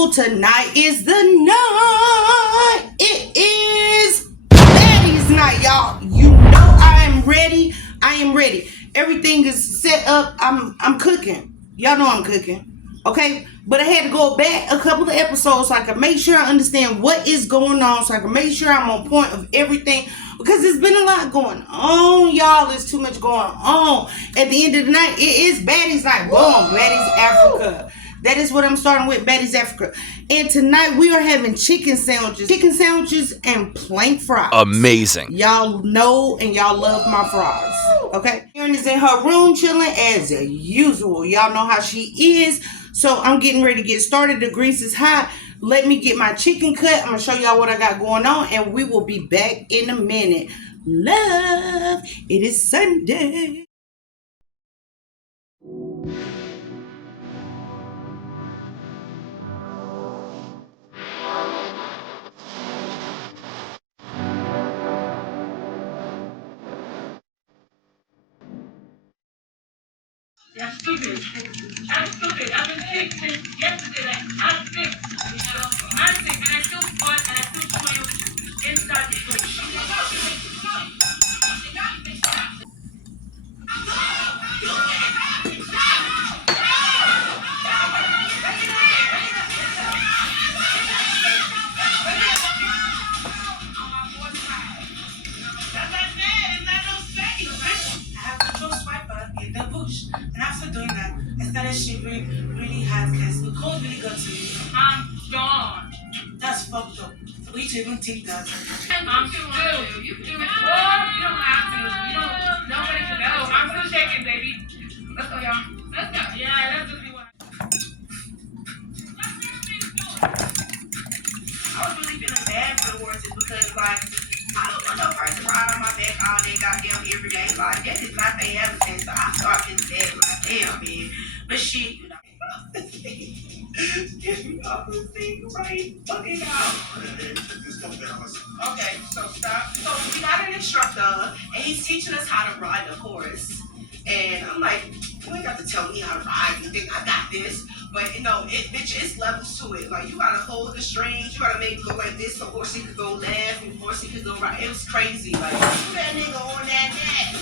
people, tonight is the night. It is Baddies night, y'all. You know I am ready. I am ready. Everything is set up. I'm cooking. Y'all know I'm cooking. Okay? But I had to go back a couple of episodes so I can make sure I understand what is going on, so I can make sure I'm on point of everything. Because there's been a lot going on, y'all. There's too much going on. At the end of the night, it is Baddies night. Boom, Baddies Africa. That is what I'm starting with, Baddies Africa. And tonight we are having chicken sandwiches and plank fries. Amazing. Y'all know and y'all love my fries. Okay? Erin is in her room chilling as usual. Y'all know how she is. So I'm getting ready to get started. The grease is hot. Let me get my chicken cut. I'm going to show y'all what I got going on. And we will be back in a minute. Love, it is Sunday. I'm stupid. I've been sick since yesterday. I'm sick. I'm sick, and I still fought, and I still toil inside the bush. And after doing that, I started shivering really hard because the cold really got to me. I'm gone. That's fucked up. For you to even think that. I'm still. You do it. Oh, you don't have to. You don't. Nobody should know. I'm still shaking, baby. Let's go, y'all. Let's go. Yeah, that's just me. I was really feeling bad for the horses because, like, I don't want no person ride on my back all day, goddamn, every day. Like, that is not their habitat. So I start feeling bad, like, damn, man. But shit, you know. Get me off the thing right fucking out. Okay, so stop. So we got an instructor, and he's teaching us how to ride the horse. And I'm like, you ain't got to tell me how to ride. You think I got this? But you know, bitch, it's levels to it. Like you gotta hold the strings, you gotta make it go like this so horsey could go left and horsey could go right. It was crazy. Like put that nigga on that neck.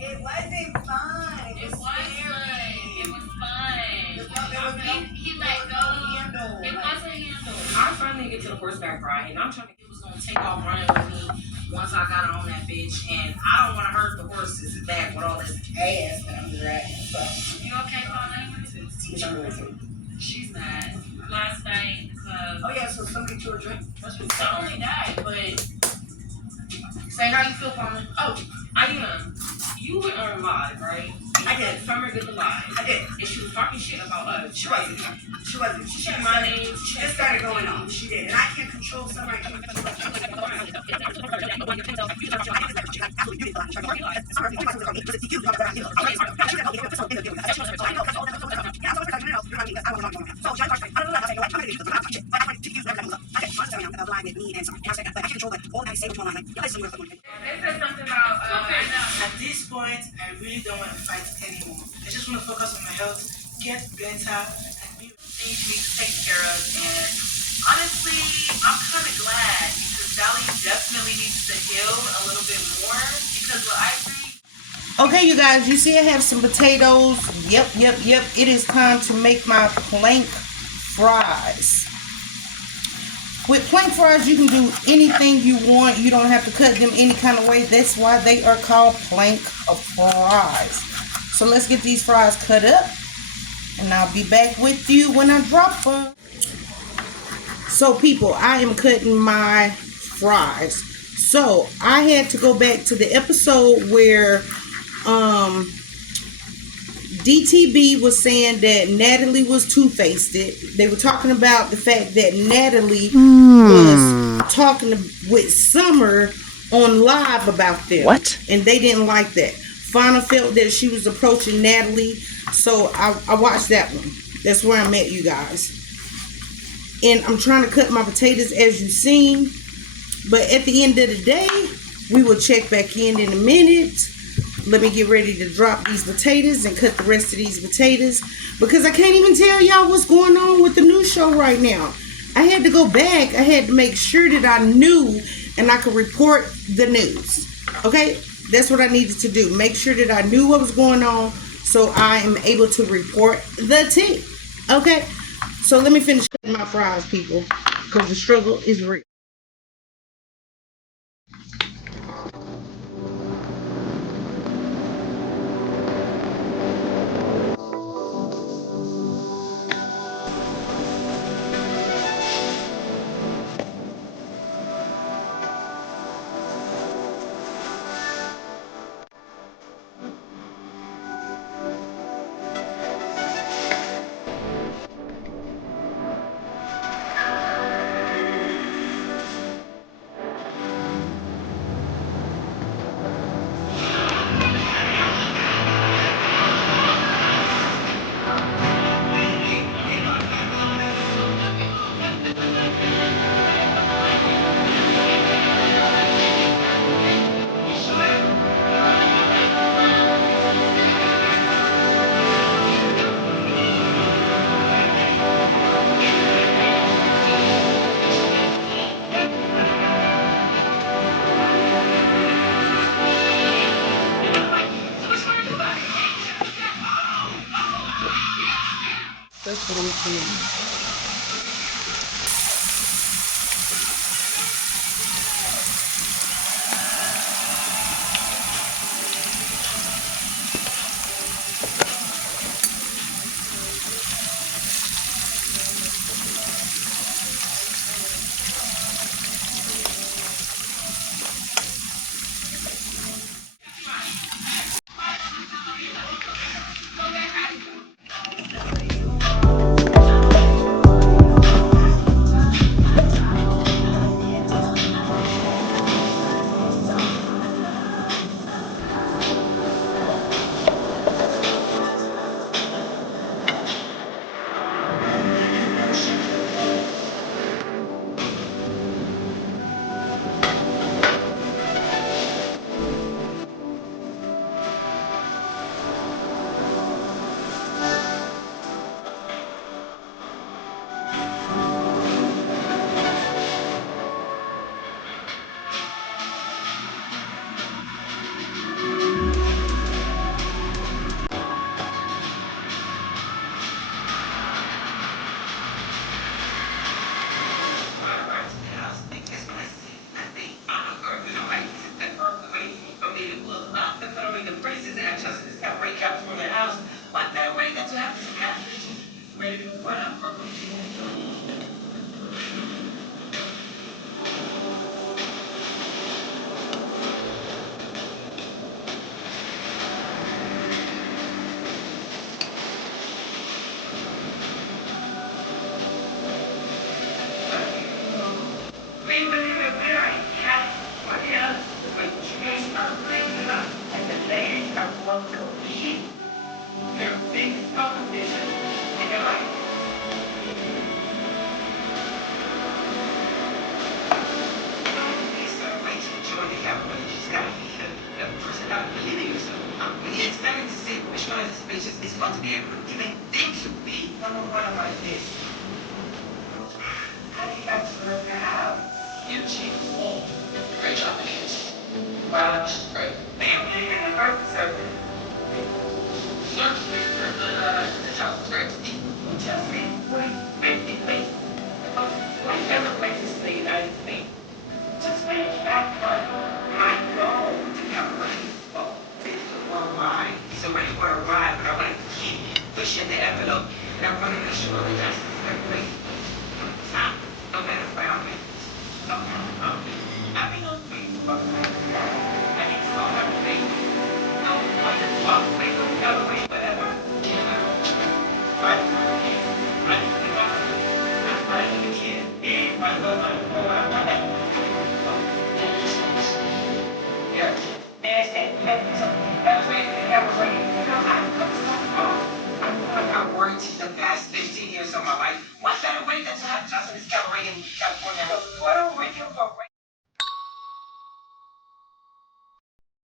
It wasn't fun. It was scary. It was fun. He let go. It wasn't handled. I finally get to the horseback ride, and I'm trying to get was gonna take off running with me once I got on that bitch, and I don't want to hurt the horses back with all this ass that I'm dragging. So you okay, Paula? Which I'm going to. She's mad. Last night, oh yeah, so somebody threw a drink. Not only that, but say how you feel, Paula. Oh, I am. You were on live, right? I did. Summer did the live. I did. And she was talking shit about us. She wasn't. She said my name. She just started going on. She did. And I can't control Summer. I can't control They said something about at this point, I really don't want to fight anymore. I just want to focus on my health, get better, and be things we need to take care of. And honestly, I'm kind of glad because Sally definitely needs to heal a little bit more because what I think. Okay, you guys, you see I have some potatoes. Yep. It is time to make my plank fries. With plank fries, you can do anything you want. You don't have to cut them any kind of way. That's why they are called plank fries. So let's get these fries cut up. And I'll be back with you when I drop them. So people, I am cutting my fries. So I had to go back to the episode where DTB was saying that Natalie was two-faced. They were talking about the fact that Natalie was talking with Summer on live about them. What? And they didn't like that. Fauna felt that she was approaching Natalie. So I watched that one. That's where I'm at, you guys. And I'm trying to cut my potatoes as you've seen. But at the end of the day, we will check back in a minute. let me get ready to drop these potatoes and cut the rest of these potatoes because I can't even tell y'all what's going on with the new show right now. I had to go back. I had to make sure that I knew and I could report the news. Okay? That's what I needed to do. Make sure that I knew what was going on so I am able to report the tea. Okay? So let me finish cutting my fries, people, because the struggle is real. That's what I'm saying.